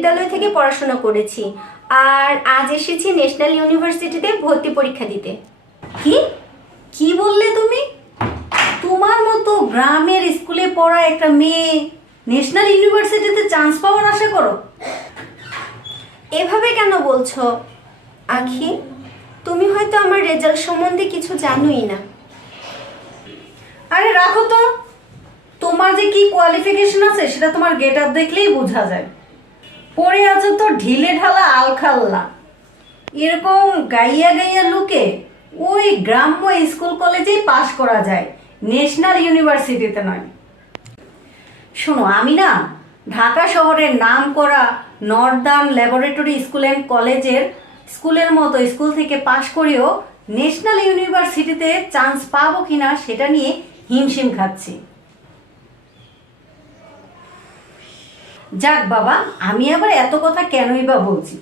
বিদ্যালয় থেকে পড়াশোনা করেছি, আর আজ এসেছি ন্যাশনাল ইউনিভার্সিটিতে ভর্তি পরীক্ষা দিতে। কি কি বললে তুমি? তোমার মতো গ্রামের স্কুলে পড়া একটা মেয়ে ন্যাশনাল ইউনিভার্সিটিতে চান্স পাওয়ার আশা করো? এভাবে কেন বলছো আখি? তুমি হয়তো আমার রেজাল্ট সম্বন্ধে কিছু জানোই না। আরে রাখো তো, তোমার যে কি কোয়ালিফিকেশন আছে সেটা তোমার গেট আপ দেখলেই বোঝা যায়। পড়ে আছো তো ঢিলে ঢালা আলখাল্লা। এরকম গাইয়া গাইয়া লুকে ওই গ্রাম্য স্কুল কলেজেই পাশ করা যায়, ন্যাশনাল ইউনিভার্সিটিতে নয়। শোনো, আমি না ঢাকা শহরের নাম করা নর্দার্ন ল্যাবরেটরি স্কুল অ্যান্ড কলেজের স্কুলের মতো স্কুল থেকে পাশ করেও ন্যাশনাল ইউনিভার্সিটিতে চান্স পাবো কিনা সেটা নিয়ে হিমশিম খাচ্ছি। যাক বাবা, আমি আবার এত কথা কেনই বা বলছি।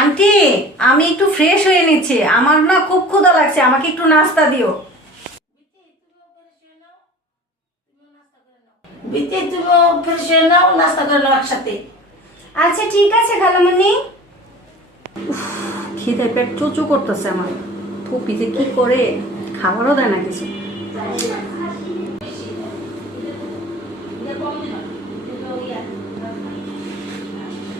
আন্টি, আমি একটু ফ্রেশ হয়ে নিচ্ছি, আমার না খুব ক্ষুধা লাগছে, আমাকে একটু নাস্তা দিও। বিতে তুমি ফ্রেশ হয়ে নাও, নাস্তা করে নাও একসাথে। আচ্ছা ঠিক আছে খালামণি। খিদে পেট চুচু করতেছে আমার। থুপিতে কি করে খাবারও দেয় না কিছু।